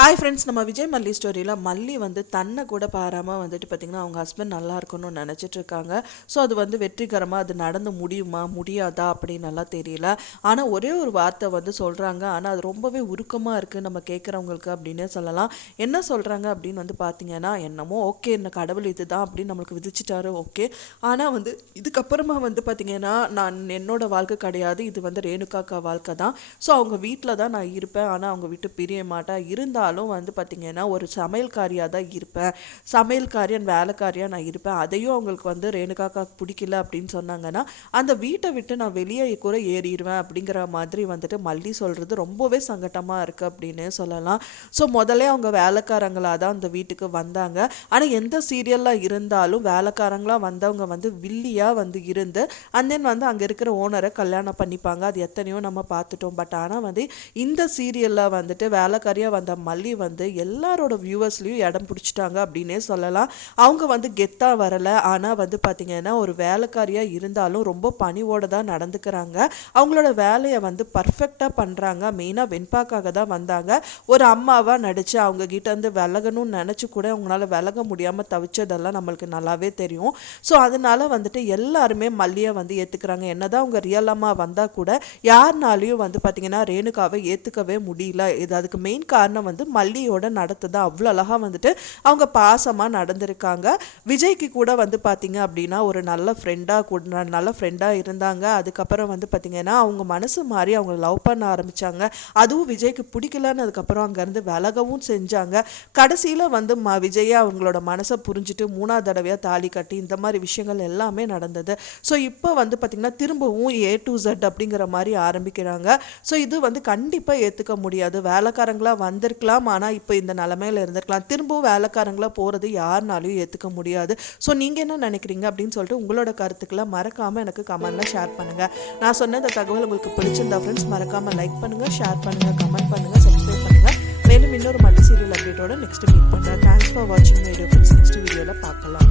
Hi friends, நம்ம விஜய் மல்லி ஸ்டோரியில் மல்லி வந்து தன்னை கூட பாராமல் வந்துட்டு பார்த்திங்கன்னா அவங்க ஹஸ்பண்ட் நல்லா இருக்கணும்னு நினச்சிட்டு இருக்காங்க. ஸோ அது வந்து வெற்றிகரமாக அது நடந்து முடியுமா முடியாதா அப்படின்னு நல்லா தெரியல. ஆனால் ஒரே ஒரு வார்த்தை வந்து சொல்கிறாங்க. ஆனால் அது ரொம்பவே உருக்கமாக இருக்குது நம்ம கேட்குறவங்களுக்கு அப்படின்னே சொல்லலாம். என்ன சொல்கிறாங்க அப்படின்னு வந்து பார்த்திங்கன்னா, என்னமோ ஓகே இந்த கடவுள் இதுதான் அப்படின்னு நம்மளுக்கு விதிச்சிட்டாரு ஓகே. ஆனால் வந்து இதுக்கப்புறமா வந்து பார்த்திங்கன்னா நான் என்னோட வாழ்க்கை கிடையாது, இது வந்து ரேணுகாக்கா வாழ்க்கை தான். ஸோ அவங்க வீட்டில் தான் நான் இருப்பேன், ஆனால் அவங்க விட்டு பிரிய மாட்டேன். இருந்தாலும் வந்து பார்த்திங்கன்னா ஒரு சமையல்காரியாக தான் இருப்பேன், சமையல்காரியன் வேலைக்காரியாக நான் இருப்பேன். அதையும் அவங்களுக்கு வந்து ரேணுகாக்கா பிடிக்கல அப்படின்னு சொன்னாங்கன்னா அந்த வீட்டை விட்டு நான் வெளியே கூட ஏறிடுவேன் அப்படிங்கிற மாதிரி வந்துட்டு மல்லி சொல்கிறது ரொம்பவே சங்கட்டமாக இருக்குது அப்படின்னு சொல்லலாம். ஸோ முதல்ல அவங்க வேலைக்காரங்களாக தான் அந்த வீட்டுக்கு வந்தாங்க. ஆனால் எந்த சீரியலில் இருந்தாலும் வேலைக்காரங்களாக வந்தவங்க வந்து வில்லியாக வந்து இருந்து அண்ட் தென் வந்து அங்கே இருக்கிற ஓனரை கல்யாணம் பண்ணிப்பாங்க. அது எத்தனையோ நம்ம பார்த்துட்டோம். பட் ஆனால் வந்து இந்த சீரியலில் வந்துட்டு வேலைக்காரியாக வந்த மல்லி வந்து எல்லாரோட வியூவர்ஸ்லையும் இடம் பிடிச்சிட்டாங்க அப்படின்னே சொல்லலாம். அவங்க வந்து கெத்தாக வரலை, ஆனால் வந்து பார்த்திங்கன்னா ஒரு வேலைக்காரியாக இருந்தாலும் ரொம்ப பணிவோடு தான் நடந்துக்கிறாங்க. அவங்களோட வேலையை வந்து பர்ஃபெக்டாக பண்ணுறாங்க. மெயினாக வெண்பாக்காக தான் வந்தாங்க. ஒரு அம்மாவாக நடித்து அவங்க கிட்டேருந்து விலகணும்னு நினச்சி கூட அவங்களால விலக முடியாமல் தவிச்சதெல்லாம் நம்மளுக்கு நல்லாவே தெரியும். ஸோ அதனால வந்துட்டு எல்லாருமே மல்லியை வந்து ஏற்றுக்கிறாங்க. என்னதான் அவங்க ரியலமாக வந்தால் கூட யாருனாலையும் வந்து பார்த்திங்கன்னா ரேணுகாவை ஏற்றுக்கவே முடியல. இது அதுக்கு மெயின் காரணம் வந்து மல்லியோட நடத்துது. அவ்வளோ அழகாக வந்துட்டு அவங்க பாசமாக நடந்திருக்காங்க. விஜய்க்கு கூட வந்து பார்த்திங்க அப்படின்னா ஒரு நல்ல ஃப்ரெண்டாக இருந்தாங்க. அதுக்கப்புறம் வந்து பார்த்திங்கன்னா அவங்க மனசு மாறி அவங்க லவ் பண்ண ஆரம்பித்தாங்க. அதுவும் விஜய்க்கு பிடிக்கலன்னு அதுக்கப்புறம் அங்கேருந்து விலகவும் செஞ்சாங்க. கடைசியில் வந்து விஜயை அவங்களோட மனசை புரிஞ்சுட்டு 3வது தடவையாக தாலி கட்டி இந்த மாதிரி விஷயங்கள் எல்லாமே நடந்தது. ஸோ இப்போ வந்து பார்த்திங்கன்னா திரும்பவும் A to Z அப்படிங்கிற மாதிரி ஆரம்பிக்கிறாங்க. ஸோ இது வந்து கண்டிப்பாக ஏற்றுக்க முடியாது. வேலைக்காரங்களாக வந்திருக்கலாம், ஆனால் இப்போ இந்த நிலமையில இருந்திருக்கலாம். திரும்பவும் வேலைக்காரங்களாக போகிறது யாருனாலையும் ஏற்றுக்க முடியாது. ஸோ நீங்கள் என்ன நினைக்கிறீங்க அப்படின்னு சொல்லிட்டு உங்களோட கருத்துக்களை மறக்காமல் எனக்கு கமெண்ட்டில் ஷேர் பண்ணுங்கள். நான் சொன்ன இந்த தகவல் உங்களுக்கு பிடிச்சிருந்தா ஃப்ரெண்ட்ஸ் மறக்காமல் லைக் பண்ணுங்கள், ஷேர் பண்ணுங்கள், கமெண்ட் பண்ணுங்கள், சப்ஸ்கிரைப் பண்ணுங்கள். மேலும் இன்னொரு மல்டி சீரியல் அப்டேட்டோட நெக்ஸ்ட் மீட் பண்ணுறேன். தேங்க்ஸ் ஃபார் வாட்சிங் வீடியோ ஃப்ரெண்ட்ஸ். நெக்ஸ்ட் வீடியோவில் பார்க்கலாம்.